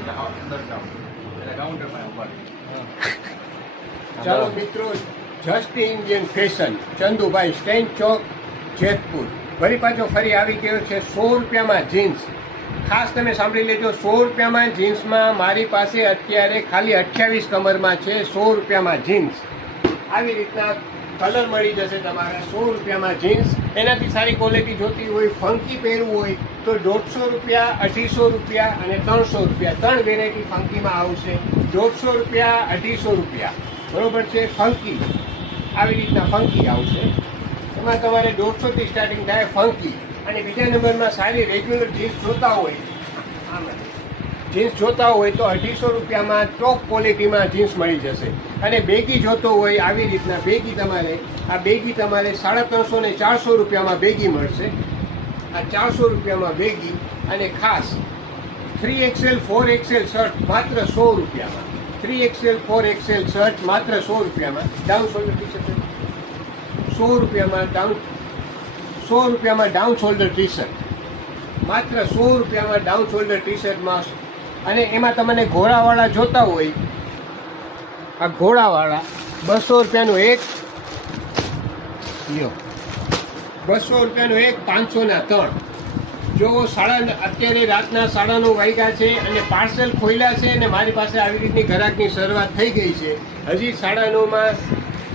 અંદર જાઓ એટલે કાઉન્ટરમાં ઉભા રહી. ચાલો મિત્રો, just Indian fashion, Chandubhai stand Chowk, Jetpur. વળી પાછો ફરી આવી ગયો છે 100 રૂપિયામાં જીન્સ. ખાસ તમે સાંભળી લેજો, 100 રૂપિયામાં જીન્સમાં મારી પાસે અત્યારે ખાલી 28 કમરમાં છે. 100 રૂપિયામાં જીન્સ આવી રીતના કલર મળી જશે તમારે. 100 રૂપિયામાં જીન્સ. એનાથી સારી ક્વોલિટી જોતી હોય, ફંકી પહેરવું હોય તો 150 રૂપિયા, 250 રૂપિયા અને 300 રૂપિયા 3 વેરાયટી ફંકીમાં આવશે. 150 રૂપિયા, 250 રૂપિયા, બરોબર છે. ફંકી આવી રીતના ફંકી આવશે. એમાં તમારે 150 થી સ્ટાર્ટિંગ થાય ફંકી. અને બીજા નંબરમાં સારી રેગ્યુલર જીન્સ જોતા હોય, જીન્સ જોતા હોય તો 250 રૂપિયામાં ટોપ ક્વોલિટીમાં જીન્સ મળી જશે. અને બેગી જોતો હોય આવી રીતના બેગી તમારે, આ બેગી તમારે 350 ને 400 રૂપિયામાં બેગી મળશે. આ 400 રૂપિયામાં બેગી. અને ખાસ 3XL 4XL શર્ટ માત્ર 100 રૂપિયામાં. 3XL 4XL શર્ટ માત્ર 100 રૂપિયામાં. ડાઉન શોલ્ડર ટી શર્ટ 100 રૂપિયામાં. 100 રૂપિયામાં ડાઉન શોલ્ડર ટી શર્ટ માત્ર 100 રૂપિયામાં ડાઉન શોલ્ડર ટી શર્ટમાં. અને એમાં તમને ઘોડાવાળા જોતા હોય, આ ઘોડાવાળા 200 રૂપિયાનું એક, લ્યો 200 રૂપિયાનું એક, 500 ના 3. જો અત્યારે રાતના 9:30 વાગ્યા છે અને પાર્સલ ખોલ્યા છે અને મારી પાસે આવી રીતની ગ્રાહકની શરૂઆત થઈ ગઈ છે. હજી 9:30માં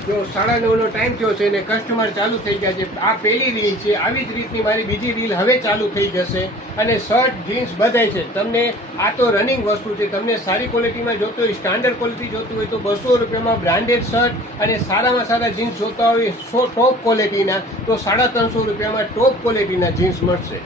જો 9:30નો ટાઈમ થયો છે અને કસ્ટમર ચાલુ થઈ ગયા છે. આ પહેલી રીલ છે. આવી જ રીતની મારી બીજી રીલ હવે ચાલુ થઈ જશે. અને શર્ટ જીન્સ બધાય છે. તમને આ તો રનિંગ વસ્તુ છે. તમને સારી ક્વોલિટીમાં જોતો હોય, સ્ટાન્ડર્ડ ક્વોલિટી જોતું હોય તો 200 રૂપિયામાં બ્રાન્ડેડ શર્ટ અને સારામાં સારા જીન્સ જોતા હોય ટોપ ક્વોલિટીના તો 350 રૂપિયામાં ટોપ ક્વોલિટીના જીન્સ મળશે.